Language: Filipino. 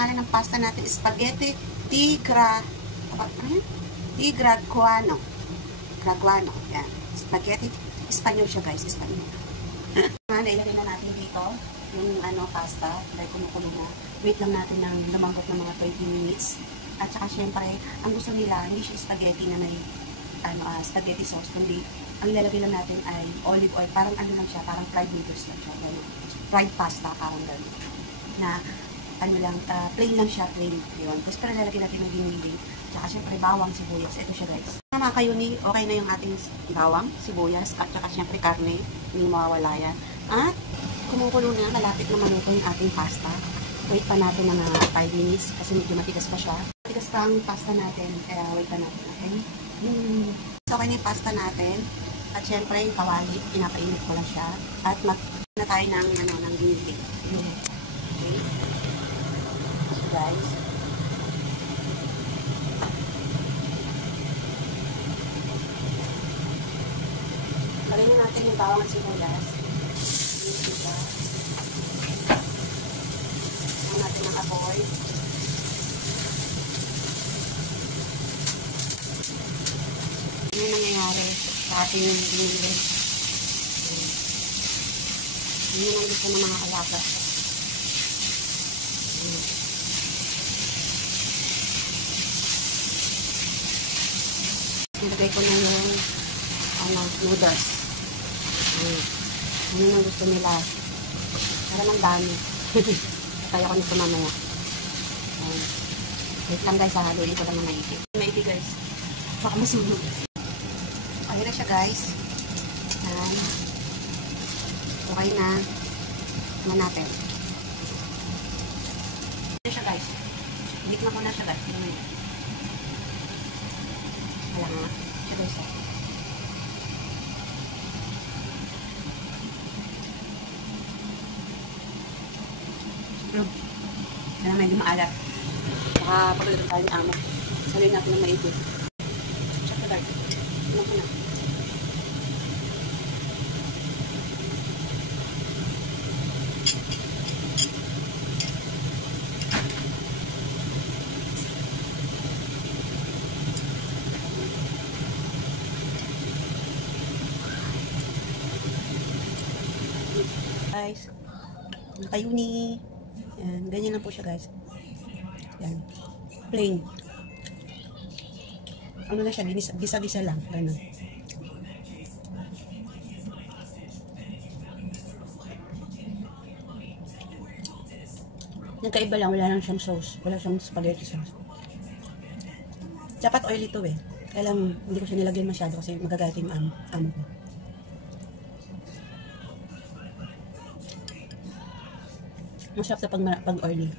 pangalan ng pasta natin is spaghetti di Graguano. Graguano. Yan. Spaghetti. Espanyol siya, guys. Espanyol. Ilagay na natin dito yung pasta. Dahil kumukulo na. Wait lang natin ng lumanggap ng mga 20 minutes. At saka syempre, ang gusto nila, hindi siya spaghetti na may spaghetti sauce, kundi ang ilalagay lang natin ay olive oil. Parang lang siya, parang fried noodles lang siya. Fried pasta, parang gano'n. Na plain lang siya, plain. Yun. Tapos pero lalagyan natin ng ginili. Tsaka syempre bawang, sibuyas. Ito siya, guys. Mga kayuni, okay na yung ating bawang, sibuyas, at saka syempre karne. Hindi mawawala yan. At kumukulo na, malapit na maluto yung ating pasta. Wait pa natin ng 5 minutes kasi medyo matigas pa siya. Matigas pa ang pasta natin, kaya wait pa natin. Okay? So, okay na yung pasta natin. At syempre, yung kawali, pinapainit ko lang siya. At na tayo ng ginili. Okay? So, guys. Lagyan na natin yung bawang at sibuyas. Lagyan natin ng apoy. Ano nangyayari sa ating ginili? Yun ang gusto ng mga alaga. Nilagay ko na yung noodles. Yun ang gusto nila. Para ng dami. Kaya ko nito mamaya. Wait lang, guys, hahaluin ko lang na maigi. Maigi, guys. Baka masunog. Okay na siya, guys. Okay na. Tignan natin. Okay na siya, guys. Inikman ko na siya, guys. Wala nga. Siya, guys. Kaya medyo maalat. Baka pagdating tayo ng amo. Sabihin natin ng maigi. Check the dark. Tignan ko na. Guys, nakayuni. Yan, ganyan lang po siya, guys. Yan, plain. Ano na siya, gisa-gisa lang, ganun. Nagkaiba lang, wala lang siyang sauce, wala siyang spaghetti sauce. Dapat oily to eh. Kaya lang, hindi ko siya nilagyan masyado kasi magagalit yung amo ko. Masarap sa pag oily.